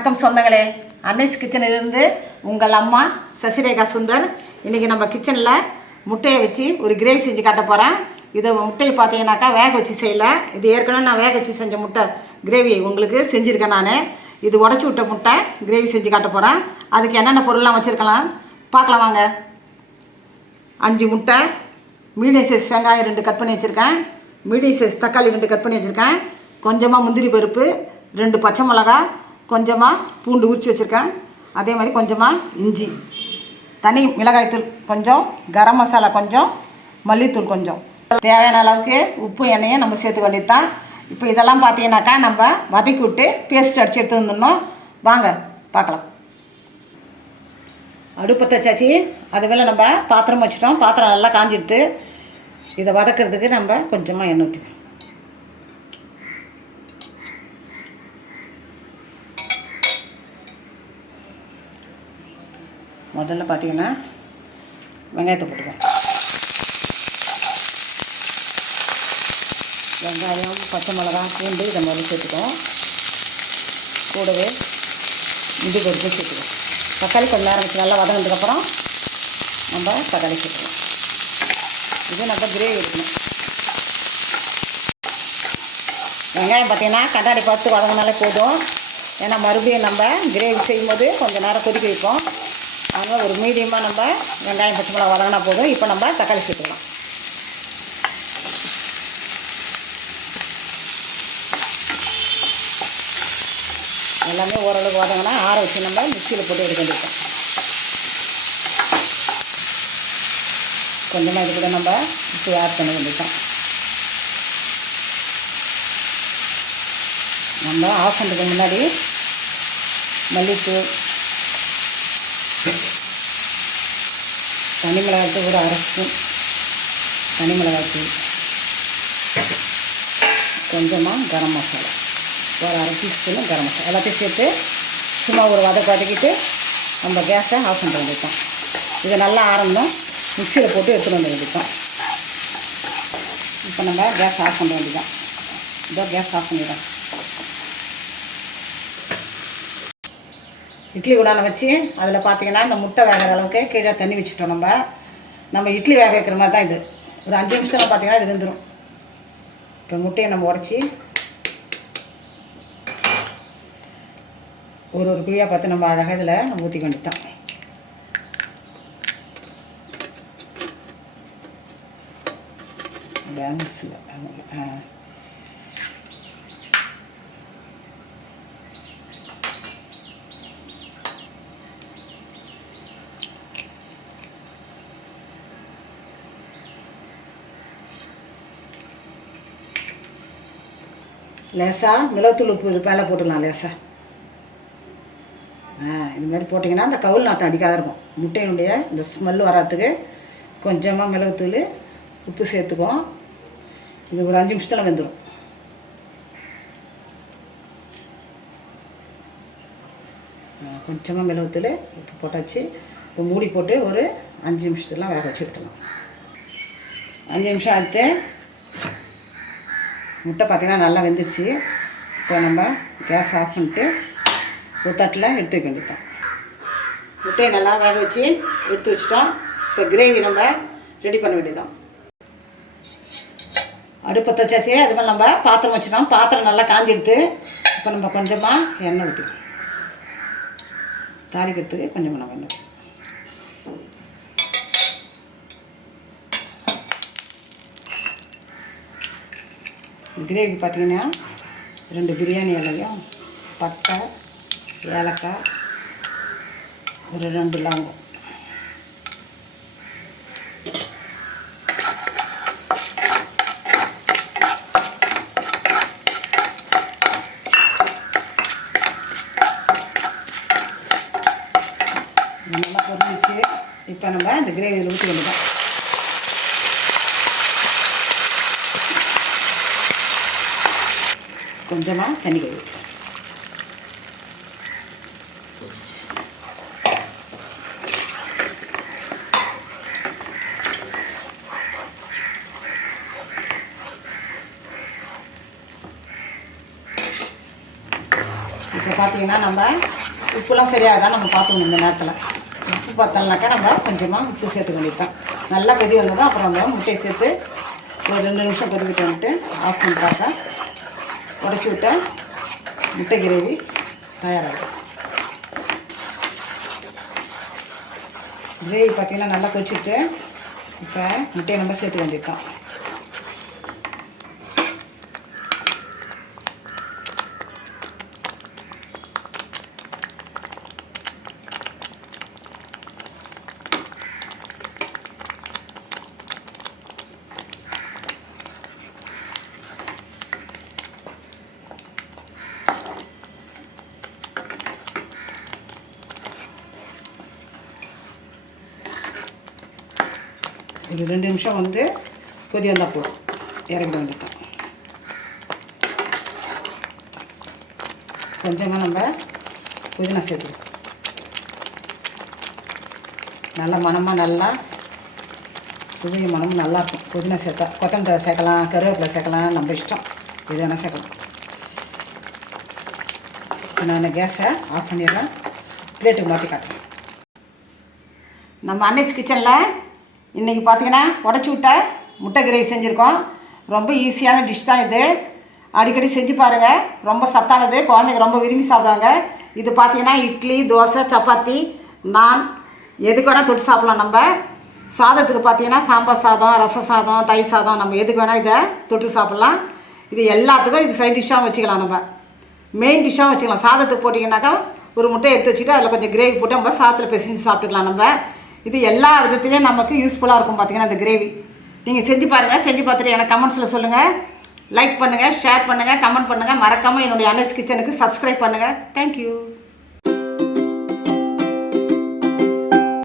வணக்கம் சொந்தங்களே, அன்னைஸ் கிச்சனிலிருந்து உங்கள் அம்மா சசிரேகா சுந்தர். இன்றைக்கி நம்ம கிச்சனில் முட்டையை வச்சு ஒரு கிரேவி செஞ்சு காட்ட போகிறேன். இதை முட்டையை பார்த்தீங்கன்னாக்கா வேக வச்சு செய்யலை. இது ஏற்கனவே நான் வேக வச்சு செஞ்ச முட்டை கிரேவி உங்களுக்கு செஞ்சுருக்கேன். நான் இது உடச்சி விட்ட முட்டை கிரேவி செஞ்சு காட்ட போகிறேன். அதுக்கு என்னென்ன பொருள்லாம் வச்சுருக்கலாம் பார்க்கலாம் வாங்க. 5 முட்டை, மீடியம் சைஸ் வெங்காயம் 2 கட் பண்ணி வச்சுருக்கேன், மீடியம் சைஸ் தக்காளி 2 கட் பண்ணி வச்சுருக்கேன், கொஞ்சமாக முந்திரி பருப்பு, 2 பச்சை மிளகா, கொஞ்சமாக பூண்டு உரித்து வச்சுருக்கேன், அதே மாதிரி கொஞ்சமாக இஞ்சி, தனி மிளகாய்த்தூள் கொஞ்சம், கரம் மசாலா கொஞ்சம், மல்லித்தூள் கொஞ்சம், தேவையான அளவுக்கு உப்பு எண்ணெயும் நம்ம சேர்த்துக்க வேண்டியது தான். இப்போ இதெல்லாம் பார்த்தீங்கன்னாக்கா நம்ம வதக்கி விட்டு பேஸ்ட் அடித்து எடுத்து வந்துடணும். வாங்க பார்க்கலாம். அடுப்பத்தை வச்சாச்சு. அது மேலே நம்ம பாத்திரம் வச்சுட்டோம். பாத்திரம் நல்லா காஞ்சிடுது. இதை வதக்கிறதுக்கு நம்ம கொஞ்சமாக எண்ணெய் ஊற்றிக்கணும். முதல்ல பார்த்தீங்கன்னா வெங்காயத்தை போட்டுக்கோங்க. வெங்காயம், பச்சை மிளகா, பூண்டு இதை மாதிரி சேர்த்துக்கோம். கூடவே முந்திரி பருப்பு சேர்த்துக்கோம். தக்காளி கொஞ்சம் நேரம் வச்சு நல்லா வதங்கினதுக்கப்புறம் நம்ம தக்காளி சேர்த்துக்கலாம். இது நம்ம கிரேவி எடுக்கணும். வெங்காயம் பார்த்திங்கன்னா கண்ணாடி பார்த்து வதங்கினாலே போதும். ஏன்னா மறுபடியும் நம்ம கிரேவி செய்யும்போது கொஞ்சம் நேரம் கொதிக்க வைப்போம். அதனால் ஒரு மீடியமாக நம்ம வெங்காயம் பச்சை மிளகா வதங்கினா போதும். இப்போ நம்ம தக்காளி சேர்த்துக்கலாம். எல்லாமே ஓரளவுக்கு வதங்கினா ஆற வச்சு நம்ம மிக்சியில் போட்டு எடுக்க வேண்டியிருக்கோம். கொஞ்சமாக இது கூட நம்ம உப்பு ஆட் பண்ண வேண்டியிருக்கோம். நம்ம ஆஃப் பண்ணுறதுக்கு முன்னாடி மல்லித்தூள், தனி மிளகாய்த்தூள் ஒரு 1/2 ஸ்பூன் தனி மிளகாய்த்தூள், கொஞ்சமாக கரம் மசாலா ஒரு 1/2 டீஸ்பூனு கரம் மசாலா எல்லாத்தையும் சேர்த்து சும்மா ஒரு வதக்கிட்டு நம்ம கேஸை ஆஃப் பண்ண வேண்டியதுதான். இதை நல்லா ஆரம்பணும் மிக்சியில் போட்டு எடுத்துகிட்டு வந்து வேண்டியதுதான். இப்போ நம்ம கேஸ் ஆஃப் பண்ண வேண்டியதுதான். இதோ கேஸ் ஆஃப் பண்ணிடுறோம். இட்லி உடான வச்சு அதில் பார்த்தீங்கன்னா இந்த முட்டை வேகிற அளவுக்கு கீழே தண்ணி வச்சுட்டோம். நம்ம இட்லி வேக வைக்கிற மாதிரி தான் இது. ஒரு 5 நிமிஷத்தில் பார்த்தீங்கன்னா இது வெந்துடும். இப்போ முட்டையை நம்ம உடச்சி ஒரு குழியாக பார்த்து நம்ம அழகாக இதில் நம்ம ஊற்றிக்க வேண்டியதான். பேலன்ஸில் லேசாக மிளகுத்தூள் உப்பு இது மேலே போட்டுடலாம். லேசாக இது மாதிரி போட்டிங்கன்னா அந்த கவுள் நாற்றம் அடிக்காத இருக்கும். முட்டையினுடைய இந்த ஸ்மெல் வராதுக்கு கொஞ்சமாக மிளகுத்தூள் உப்பு சேர்த்துக்குவோம். இது ஒரு 5 நிமிஷத்தில் வெந்துடும். கொஞ்சமாக மிளகுத்தூள் உப்பு போட்டாச்சு. இப்போ மூடி போட்டு ஒரு 5 நிமிஷத்துலாம் வேக வச்சு எடுத்துக்கலாம். 5 நிமிஷம் ஆகிட்டு முட்டை பார்த்திங்கன்னா நல்லா வெந்துருச்சு. இப்போ நம்ம கேஸ் ஆஃப் பண்ணிட்டு ஒரு தட்டில் எடுத்து வைக்க வேண்டியதான். முட்டையை நல்லா வேக வச்சு எடுத்து வச்சுட்டோம். இப்போ கிரேவி நம்ம ரெடி பண்ண வேண்டியதான். அடுப்பத்தை வச்சாச்சு. அது மாதிரி நம்ம பாத்திரம் வச்சுட்டோம். பாத்திரம் நல்லா காஞ்சிடுது. இப்போ நம்ம கொஞ்சமாக எண்ணெய் ஊற்றிக்கணும். தாளிக்கிறதுக்கு கொஞ்சமாக நம்ம எண்ணெய். கிரேவி பார்த்திங்கன்னா 2 பிரியாணி இலையும், பட்டை, ஏலக்காய், ஒரு 2 லவங்கம், நல்லா பொரிஞ்சிச்சு. இப்போ நம்ம இந்த கிரேவியில் ஊற்றி வேண்டியதான். கொஞ்சமாக தண்ணி கழுவி இப்போ பார்த்தீங்கன்னா நம்ம உப்புலாம் சரியாக தான் நம்ம பார்த்துக்கணும் இந்த நேரத்தில். உப்பு பார்த்தோம்னாக்கா நம்ம கொஞ்சமாக உப்பு சேர்த்துக்க வேண்டியது தான். நல்லா கொதி வந்ததும் அப்புறம் நம்ம முட்டையை சேர்த்து ஒரு 2 நிமிஷம் கொதிக்கிட்டு வந்துட்டு ஆஃப் பண்ணிட்டாக்கா உடச்சி விட்ட முட்டை கிரேவி தயாராகிடும். கிரேவி பார்த்திங்கன்னா நல்லா கொதிச்சுட்டு இப்போ முட்டையை நம்ம சேர்த்துக்க வேண்டியது தான். ஒரு 2 நிமிஷம் வந்து கொதி வந்தால் போதும், இறங்கிட வேண்டியதான். கொஞ்சமாக நம்ம புதினா சேர்த்துக்கணும். நல்லா மணமாக நல்லா சுவை மணமும் நல்லாயிருக்கும் புதினா சேர்த்தா. கொத்தமல்லி தழை சேர்க்கலாம், கருவேப்பிலை சேர்க்கலாம், நம்ம இஷ்டம் இது வேணால் சேர்க்கலாம். நான் கேஸை ஆஃப் பண்ணிடுறேன், பிளேட்டுக்கு மாற்றி காட்டுறேன். நம்ம அன்னைஸ் கிச்சனில் இன்றைக்கி பார்த்திங்கன்னா உடச்சி விட்ட முட்டை கிரேவி செஞ்சுருக்கோம். ரொம்ப ஈஸியான டிஷ் தான் இது. அடிக்கடி செஞ்சு பாருங்கள், ரொம்ப சத்தானது, குழந்தைங்க ரொம்ப விரும்பி சாப்பிடுவாங்க. இது பார்த்திங்கன்னா இட்லி, தோசை, சப்பாத்தி, நான் எதுக்கு வேணால் தொட்டு சாப்பிட்லாம். நம்ம சாதத்துக்கு பார்த்திங்கன்னா சாம்பார் சாதம், ரசம் சாதம், தயிர் சாதம், நம்ம எதுக்கு வேணால் இதை தொட்டு சாப்பிட்லாம். இது எல்லாத்துக்கும் இது சைட் டிஷ்ஷாக வச்சுக்கலாம், நம்ம மெயின் டிஷ்ஷாக வச்சுக்கலாம். சாதத்துக்கு போட்டிங்கன்னாக்கா ஒரு முட்டை எடுத்து வச்சுட்டு அதில் கொஞ்சம் கிரேவி போட்டு நம்ம சாதத்தில் பிசைஞ்சு சாப்பிட்டுக்கலாம். நம்ம இது எல்லா விதத்துலேயும் நமக்கு யூஸ்ஃபுல்லாக இருக்கும். பார்த்திங்கன்னா இந்த கிரேவி நீங்கள் செஞ்சு பாருங்கள். செஞ்சு பார்த்துட்டு எனக்கு கமெண்ட்ஸில் சொல்லுங்கள். லைக் பண்ணுங்கள், ஷேர் பண்ணுங்கள், கமெண்ட் பண்ணுங்கள். மறக்காமல் என்னுடைய அன்னைஸ் கிச்சனுக்கு சப்ஸ்கிரைப் பண்ணுங்கள். தேங்க்யூ.